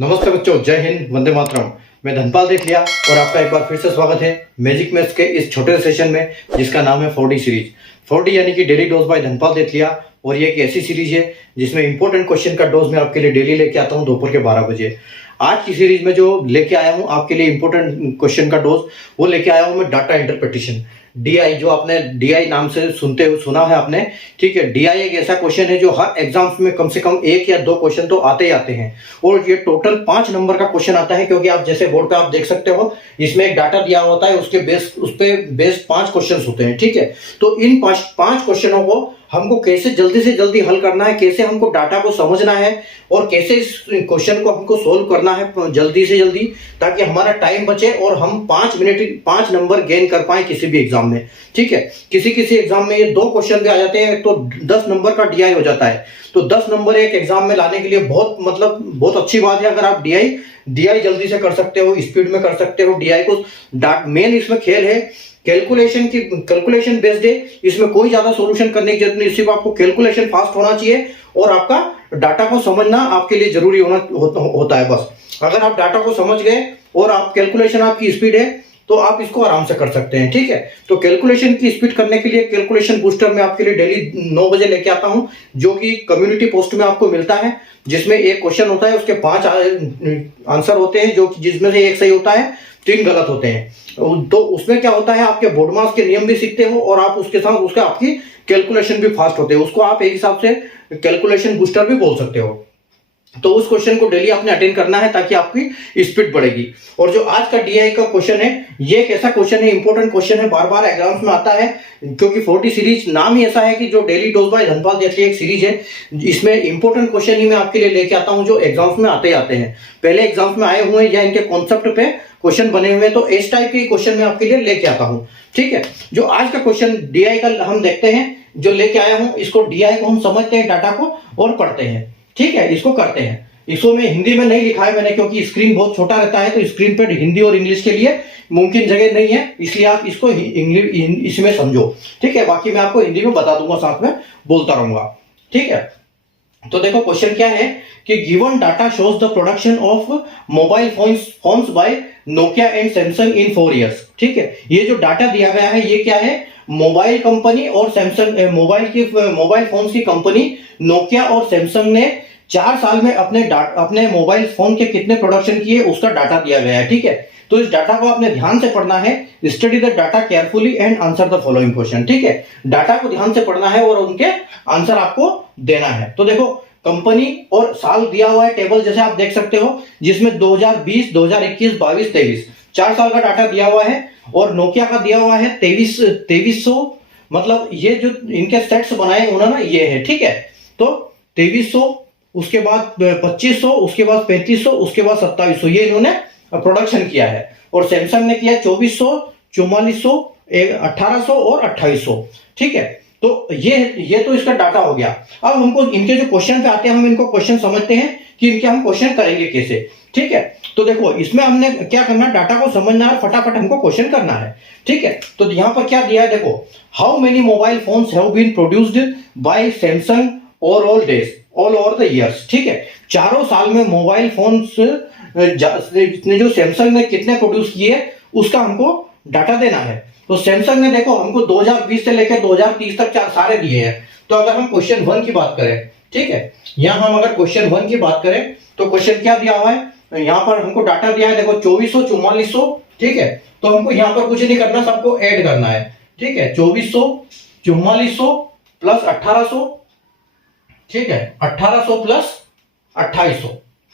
नमस्ते बच्चों, जय हिंद, वंदे मातरम। मैं धनपाल देखलिया और आपका एक बार फिर से स्वागत है मैजिक मैथ्स के इस छोटे सेशन में जिसका नाम है 4D सीरीज। 4D यानी कि डेली डोज बाय धनपाल देखलिया। और ये एक ऐसी सीरीज है जिसमें इंपॉर्टेंट क्वेश्चन का डोज मैं आपके लिए डेली लेके आता हूँ दोपहर के 12 बजे। आज की सीरीज में जो लेके आया हूँ आपके लिए इंपॉर्टेंट क्वेश्चन का डोज, वो लेके आया हूँ मैं डाटा इंटरप्रिटेशन, डीआई। जो आपने डीआई नाम से सुना है आपने, ठीक है। डीआई एक ऐसा क्वेश्चन है जो हर एग्जाम्स में कम से कम 1 या 2 क्वेश्चन तो आते ही आते हैं। और ये टोटल 5 नंबर का क्वेश्चन आता है, क्योंकि आप जैसे बोर्ड पे आप देख सकते हो इसमें एक डाटा दिया होता है, उसके बेस उस पे बेस्ड 5 क्वेश्चन होते हैं, ठीक है। तो इन 5 क्वेश्चनों को हमको कैसे जल्दी से जल्दी हल करना है, कैसे हमको डाटा को समझना है और कैसे इस क्वेश्चन को हमको सोल्व करना है जल्दी से जल्दी, ताकि हमारा टाइम बचे और हम 5 नंबर गेन कर पाए किसी भी एग्जाम में, ठीक है। किसी एग्जाम में ये 2 क्वेश्चन भी आ जाते हैं तो 10 नंबर का डीआई हो जाता है। तो 10 नंबर एक एग्जाम में लाने के लिए बहुत अच्छी बात है अगर आप डीआई जल्दी से कर सकते हो, स्पीड में कर सकते हो। डीआई को मेन इसमें खेल है कैलकुलेशन बेस्ड है। इसमें कोई ज्यादा सॉल्यूशन करने की जरूरत नहीं, सिर्फ आपको कैलकुलेशन फास्ट होना चाहिए और आपका डाटा को समझना आपके लिए जरूरी होता है बस। अगर आप डाटा को समझ गए और आप कैलकुलेशन आपकी स्पीड है तो आप इसको आराम से कर सकते हैं, ठीक है। तो कैलकुलेशन की स्पीड करने के लिए कैलकुलेशन बूस्टर में आपके लिए डेली 9 बजे लेके आता हूं, जो कि कम्युनिटी पोस्ट में आपको मिलता है, जिसमें एक क्वेश्चन होता है, उसके 5 आंसर होते हैं, जो जिसमें से एक सही होता है, 3 गलत होते हैं। तो उसमें क्या होता है, आपके बोर्ड मास के नियम भी सीखते हो और आप उसके साथ उसका आपकी कैलकुलेशन भी फास्ट होते हैं। उसको आप एक हिसाब से कैलकुलेशन बूस्टर भी बोल सकते हो। तो उस क्वेश्चन को डेली आपने अटेंड करना है ताकि आपकी स्पीड बढ़ेगी। और जो आज का डीआई का क्वेश्चन है, ये एक ऐसा क्वेश्चन है, इंपॉर्टेंट क्वेश्चन है, बार बार एग्जाम्स में आता है, क्योंकि 4D सीरीज नाम ही ऐसा है कि जो डेली डोज बाय धनपाल जैसी एक सीरीज है, इसमें इंपॉर्टेंट क्वेश्चन ही मैं आपके लिए लेके आता हूं जो एग्जाम्स में आते हैं। पहले एग्जाम्स में आए हुए या इनके कॉन्सेप्ट पे क्वेश्चन बने हुए, तो इस टाइप के क्वेश्चन मैं आपके लिए लेके आता हूं, ठीक है। जो आज का क्वेश्चन डीआई का हम देखते हैं, जो लेके आया हूं, इसको डीआई को हम समझते हैं, डाटा को और पढ़ते हैं, ठीक है। इसको करते हैं। इसको मैं हिंदी में नहीं लिखा है मैंने, क्योंकि स्क्रीन बहुत छोटा रहता है, तो स्क्रीन पर हिंदी और इंग्लिश के लिए मुमकिन जगह नहीं है, इसलिए आप इसको इसमें समझो, ठीक है। बाकी मैं आपको हिंदी में बता दूंगा, साथ में बोलता रहूंगा, ठीक है। तो देखो क्वेश्चन क्या है कि given data shows the production of mobile phones by Nokia and Samsung in 4 years, ठीक है। ये जो डाटा दिया गया है, ये क्या है, मोबाइल कंपनी और सैमसंग मोबाइल फोन्स की कंपनी नोकिया और सैमसंग ने 4 साल में अपने मोबाइल फोन के कितने प्रोडक्शन किए उसका डाटा दिया गया है, ठीक है। तो इस डाटा को आपने ध्यान से पढ़ना है। Study the data carefully and answer the following question, ठीक है। डाटा को ध्यान से पढ़ना है और उनके आंसर आपको देना है। तो देखो कंपनी और साल दिया हुआ है टेबल, जैसे आप देख सकते हो, जिसमें 2020, 2021, 22, 23 4 साल का डाटा दिया हुआ है। और नोकिया का दिया हुआ है 2300, मतलब ये जो इनके सेट्स बनाए उन्होंने ये है, ठीक है। तो 2300, उसके बाद 2500, उसके बाद 3500, उसके बाद 2700, ये इन्होंने प्रोडक्शन किया है। और सैमसंग ने किया 2400, 4400, 1800 और 2800, ठीक है। तो ये तो इसका डाटा हो गया। अब हमको इनके जो क्वेश्चन पे आते हैं, हम इनको क्वेश्चन समझते हैं कि इनके हम क्वेश्चन करेंगे कैसे, ठीक है। तो देखो इसमें हमने क्या करना है, डाटा को समझना है, फटाफट हमको क्वेश्चन करना है, ठीक है। तो यहाँ पर क्या दिया है, देखो, how many mobile phones have been produced by Samsung all over the years, ठीक है। 4 साल में मोबाइल फोन्स ने जो सैमसंग ने कितने प्रोड्यूस किए उसका हमको डाटा देना है। तो सैमसंग ने देखो हमको 2020 से लेकर 2030 तक सारे दिए हैं। तो अगर हम क्वेश्चन 1 की बात करें, ठीक है, यहां हम अगर क्वेश्चन 1 की बात करें तो क्वेश्चन क्या दिया हुआ है, यहां पर हमको डाटा दिया है, देखो 2400, 4400, ठीक है। तो हमको यहां पर कुछ नहीं करना, सबको ऐड करना है, ठीक है। 2400, 4400 प्लस 1800, ठीक है, 1800 प्लस 2800,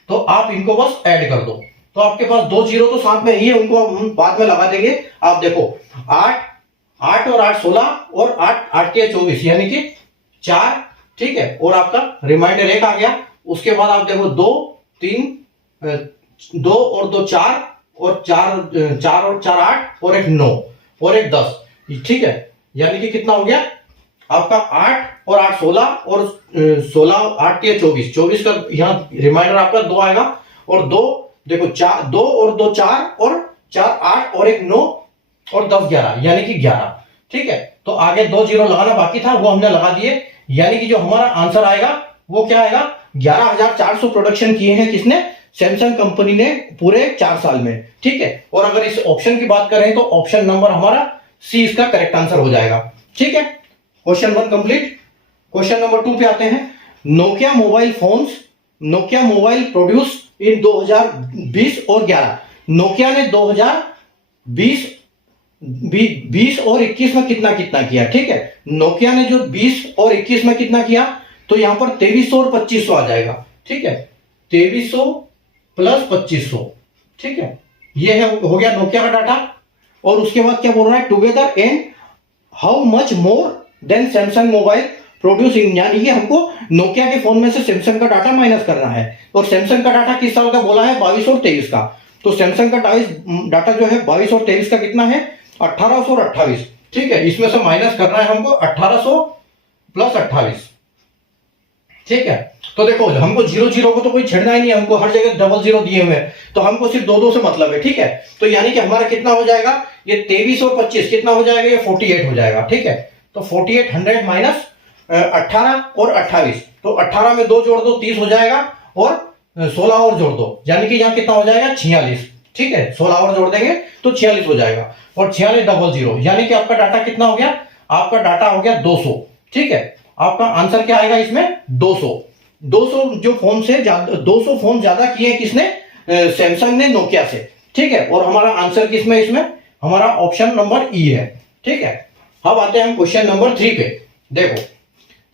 तो आप इनको बस ऐड कर दो। तो आपके पास 2 जीरो तो साथ में ही है, उनको हम बाद में लगा देंगे। आप देखो 8 और 8 16 और 8 के 24, यानी कि 4, ठीक है। और आपका रिमाइंडर 1 आ गया। उसके बाद आप देखो 2 और 2 4 और 4 8 और 1 9 और 1 10, ठीक है। यानी कि कितना हो गया आपका 8 और 8 16 और 16 8 के 24 का यहाँ रिमाइंडर आपका 2 आएगा। और 2 देखो 2 और 2 4 और 4 8 और 1 9 और 10 11, यानी कि 11, ठीक है। तो आगे 2 जीरो लगाना बाकी था, वो हमने लगा दिए, यानी कि जो हमारा आंसर आएगा वो क्या आएगा, 11,400 प्रोडक्शन किए हैं किसने, सैमसंग कंपनी ने पूरे 4 साल में, ठीक है। और अगर इस ऑप्शन की बात करें तो ऑप्शन नंबर हमारा सी इसका करेक्ट आंसर हो जाएगा, ठीक है। Question 1 complete. क्वेश्चन नंबर 2 पे आते हैं। नोकिया मोबाइल प्रोड्यूस इन 2020 और 11। नोकिया ने 2020 और 21 में कितना कितना किया, ठीक है। नोकिया ने जो 20 और 21 में कितना किया, तो यहां पर 2300 और 2500 आ जाएगा, ठीक है। 2300 प्लस 2500, ठीक है। ये है, हो गया नोकिया का डाटा। और उसके बाद क्या बोल रहा है, together and how much more than Samsung mobile producing, यानी कि हमको नोकिया के फोन में से सैमसंग का डाटा माइनस करना है। और सैमसंग का डाटा किस साल का बोला है, 22 और 23 का। तो सैमसंग का डाटा जो है 22 और 23 का कितना है, 1800 और 28, ठीक है। इसमें से माइनस करना है हमको 1800 प्लस 28, ठीक है। तो देखो हमको 00 को तो कोई छेड़ना ही नहीं है, हमको हर जगह 00 दिए हुए हैं, तो हमको सिर्फ 2 से मतलब है, ठीक है। तो यानी कि हमारा कितना हो जाएगा, ये 23 और 25 कितना हो जाएगा, ये 48 हो जाएगा, ठीक है। तो 48 100 माइनस 18 और 28, तो 18 में 2 जोड़ दो 30 हो जाएगा, और 16 और जोड़ दो, यानी कि यहाँ कितना हो जाएगा 46, ठीक है। 16 और जोड़ देंगे तो 46 हो जाएगा, और 46 00, यानी कि आपका डाटा कितना हो गया, आपका डाटा हो गया 200, ठीक है। आपका आंसर क्या आएगा इसमें, 200 जो फोन से 200 फोन ज्यादा किए किसने, सैमसंग ने नोकिया से, ठीक है। और हमारा आंसर किसमें, इसमें हमारा ऑप्शन नंबर ई है, ठीक है। अब आते हैं हम क्वेश्चन नंबर 3 पे। देखो,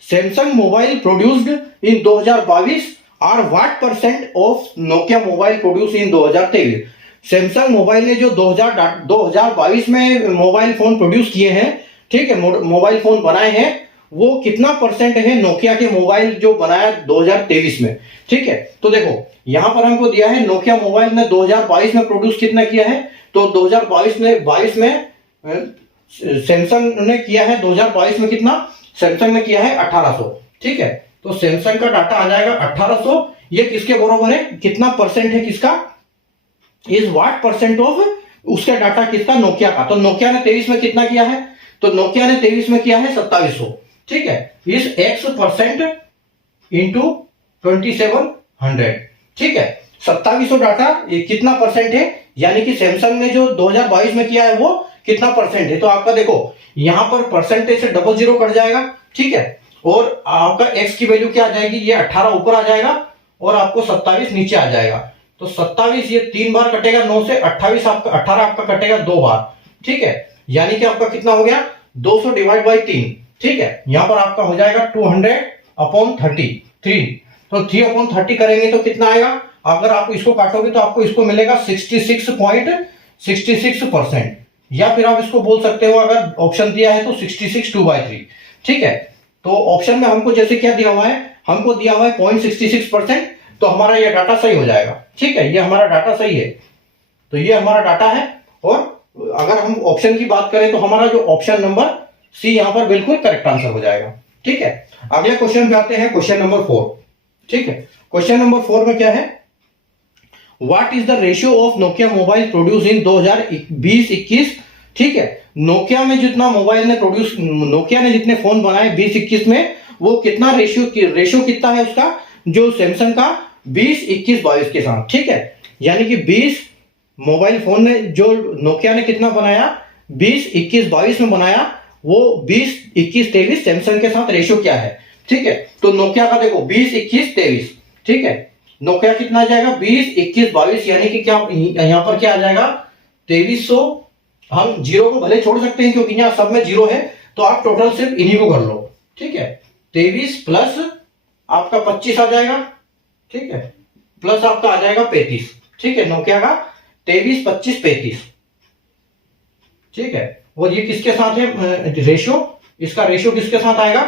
Samsung mobile produced in 2022 are what percent of Nokia mobile produce in 2023। Samsung mobile ने जो 2022 में मोबाइल फोन प्रोड्यूस किए हैं, ठीक है, मोबाइल फोन बनाए हैं, वो कितना परसेंट है नोकिया के मोबाइल जो बनाया 2023 में, ठीक है। तो देखो यहां पर हमको दिया है नोकिया मोबाइल ने 2022 में प्रोड्यूस कितना किया है, तो 2022 में सैमसंग ने किया है, 2022 में कितना सैमसंग ने किया है 1800, ठीक है। तो सैमसंग का डाटा आ जाएगा 1800, ये किसके बराबर है, कितना परसेंट है किसका, इज व्हाट परसेंट ऑफ उसका डाटा किसका, नोकिया का। तो नोकिया ने 23 में कितना किया है, तो नोकिया ने 23 में किया है 2700, ठीक है। इस x% इंटू 2700, ठीक है। 2700 डाटा ये कितना परसेंट है, यानी कि सैमसंग ने जो 2022 में किया है वो कितना परसेंट है। तो आपका देखो यहां पर परसेंटेज से 00 कट जाएगा, ठीक है। और आपका x की वैल्यू क्या आ जाएगी, ये 18 ऊपर आ जाएगा, और आपको 27 नीचे आ जाएगा। तो 27 ये 3 बार कटेगा 9 से, 28 आपका 18 आपका कटेगा 2 बार, ठीक है। यानी कि आपका कितना हो गया, 200 डिवाइड बाई 3, ठीक है। यहां पर आपका हो जाएगा 200/33। तो 3/30 करेंगे तो कितना आएगा, अगर आप इसको काटोगे तो आपको इसको मिलेगा 66.66%, या फिर आप इसको बोल सकते हो, अगर ऑप्शन दिया है तो 66 2/3, ठीक है। तो ऑप्शन में हमको जैसे क्या दिया हुआ है, हमको दिया हुआ है 0.66%, तो हमारा ये डाटा सही हो जाएगा, ठीक है। ये हमारा डाटा सही है, तो ये हमारा डाटा है। और अगर हम ऑप्शन की बात करें तो हमारा जो ऑप्शन नंबर सी यहां पर बिल्कुल करेक्ट आंसर हो जाएगा, ठीक है। अगले क्वेश्चन पे आते हैं, क्वेश्चन नंबर 4, ठीक है। क्वेश्चन नंबर 4 में क्या है, what is the ratio of Nokia mobile produce इन 2020-21, ठीक है। नोकिया में जितना मोबाइल ने प्रोड्यूस, नोकिया ने जितने फोन बनाए 20-21 में, वो कितना रेशियो कितना है उसका, जो सैमसंग का 20-21-22 के साथ, ठीक है। यानी कि 20 मोबाइल फोन ने जो नोकिया ने कितना बनाया, 20-21-22 में बनाया, वो 20-21-23 सैमसंग के साथ रेशियो क्या है, ठीक है। तो नोकिया का देखो 20-21-23, ठीक है। नोकिया कितना आ जाएगा 20-21-22, यानी कि क्या यहां पर क्या आ जाएगा 2300। हम जीरो को भले छोड़ सकते हैं क्योंकि यहां सब में जीरो है, तो आप टोटल सिर्फ इन्हीं को कर लो, ठीक है। 23 प्लस आपका 25 आ जाएगा, ठीक है, प्लस आपका आ जाएगा 35, ठीक है। नोकिया का 23, 25, 35, ठीक है। और ये किसके साथ है रेशियो, इसका रेशियो किसके साथ आएगा,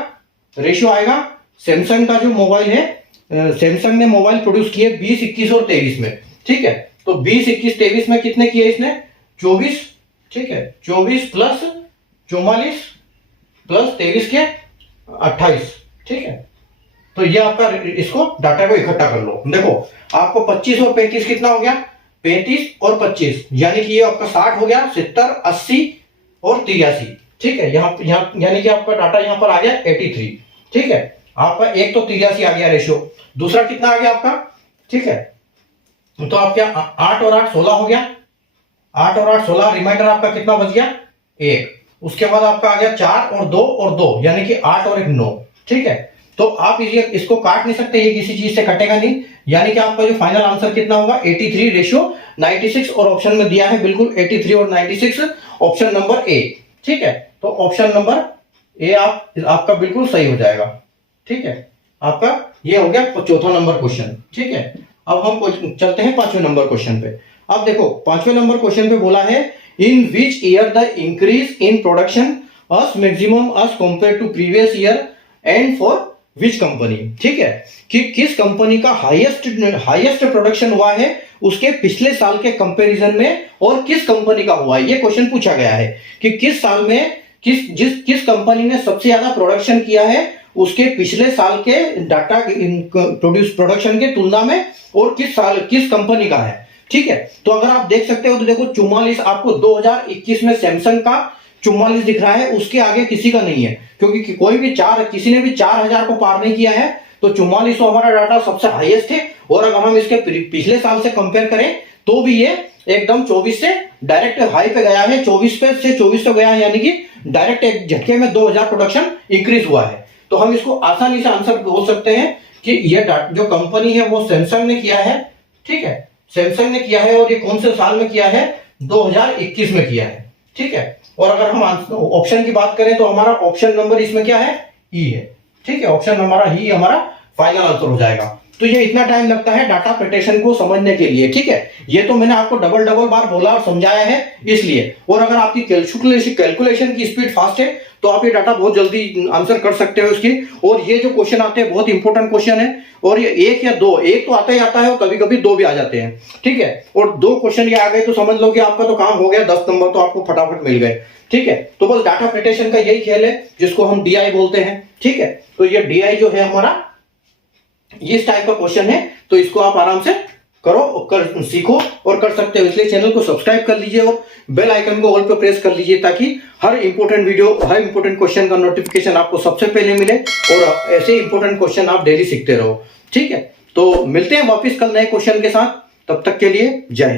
रेशियो आएगा सैमसंग का जो मोबाइल है, सैमसंग ने मोबाइल प्रोड्यूस किए 20, 21 और 23 में, ठीक है। तो 20, 21, 23 में कितने किए इसने, 24, ठीक है। 24 प्लस 44 प्लस 23 के 28, ठीक है। तो ये आपका, इसको डाटा को इकट्ठा कर लो। देखो आपको 25 और 35 कितना हो गया, 35 और 25, यानी कि ये आपका 60 हो गया, 70, 80 और 83, ठीक है। यहाँ यानी कि आपका डाटा यहाँ पर आ गया 83, ठीक है। आपका एक तो 83 आ गया रेशियो, दूसरा कितना आ गया आपका, ठीक है, तो आपके 8 और 8 16 हो गया, 8 और 8 16, रिमाइंडर आपका कितना बच गया 1। उसके बाद आपका आ गया 4 और 2 यानी कि 8 और 1 9। ठीक है, तो आप इसको काट नहीं सकते, ये किसी चीज से कटेगा नहीं, यानी कि आपका जो फाइनल आंसर कितना होगा 83:96। और ऑप्शन में दिया है बिल्कुल 83 और 96, ऑप्शन नंबर ए। ठीक है, तो ऑप्शन नंबर ए आपका बिल्कुल सही हो जाएगा। ठीक है, आपका ये हो गया चौथा नंबर क्वेश्चन। ठीक है, अब हम चलते हैं 5वें नंबर क्वेश्चन पे। अब देखो 5वें नंबर क्वेश्चन पे बोला है in which year the increase in production is maximum as compare to previous year and for which company. ठीक है, कि किस कंपनी का हाईएस्ट प्रोडक्शन हुआ है उसके पिछले साल के कंपैरिजन में, और किस कंपनी का हुआ है, ये क्वेश्चन पूछा गया है कि किस साल में किस कंपनी ने सबसे ज्यादा प्रोडक्शन किया है उसके पिछले साल के डाटा प्रोडक्शन के तुलना में, और किस कंपनी का है। ठीक है, तो अगर आप देख सकते हो तो देखो 44 आपको 2021 में सैमसंग का 44 दिख रहा है, उसके आगे किसी का नहीं है, क्योंकि कोई भी किसी ने भी 4000 को पार नहीं किया है, तो 44 हमारा डाटा सबसे हाईएस्ट है। और अगर हम इसके पिछले साल से कंपेयर करें तो भी ये एकदम 24 से डायरेक्ट हाई पे गया है, 24 से 24 पे गया है, यानी कि डायरेक्ट एक झटके में 2000 प्रोडक्शन इंक्रीज हुआ है। तो हम इसको आसानी से आंसर बोल सकते हैं कि ये जो कंपनी है वो सैमसंग ने किया है। ठीक है, सैमसंग ने किया है, और ये कौन से साल में किया है 2021 में किया है। ठीक है, और अगर हम ऑप्शन की बात करें तो हमारा ऑप्शन नंबर इसमें क्या है ई है। ठीक है, ऑप्शन हमारा ही हमारा फाइनल आंसर हो जाएगा। तो ये इतना टाइम लगता है डाटा प्रिपरेशन को समझने के लिए। ठीक है, ये तो मैंने आपको डबल बार बोला और समझाया है इसलिए। और अगर आपकी कैलकुलेशन की स्पीड फास्ट है तो आप ये डाटा बहुत जल्दी आंसर कर सकते हो इसकी। और ये जो क्वेश्चन आते हैं बहुत इंपॉर्टेंट क्वेश्चन है, और ये एक या दो, एक तो आता ही आता है और कभी कभी दो भी आ जाते हैं। ठीक है, और 2 क्वेश्चन ये आ गए तो समझ लो कि आपका तो काम हो गया, 10 नंबर तो आपको फटाफट मिल गए। ठीक है, तो बस डाटा प्रिपरेशन का यही खेल है जिसको हम डीआई बोलते हैं। ठीक है, तो ये डीआई जो है हमारा इस टाइप का क्वेश्चन है, तो इसको आप आराम से करो, सीखो और कर सकते हो। इसलिए चैनल को सब्सक्राइब कर लीजिए और बेल आइकन को ऑल पे प्रेस कर लीजिए, ताकि हर इंपॉर्टेंट वीडियो, हर इंपॉर्टेंट क्वेश्चन का नोटिफिकेशन आपको सबसे पहले मिले, और ऐसे इंपॉर्टेंट क्वेश्चन आप डेली सीखते रहो। ठीक है, तो मिलते हैं वापस कल नए क्वेश्चन के साथ, तब तक के लिए जय हिंद।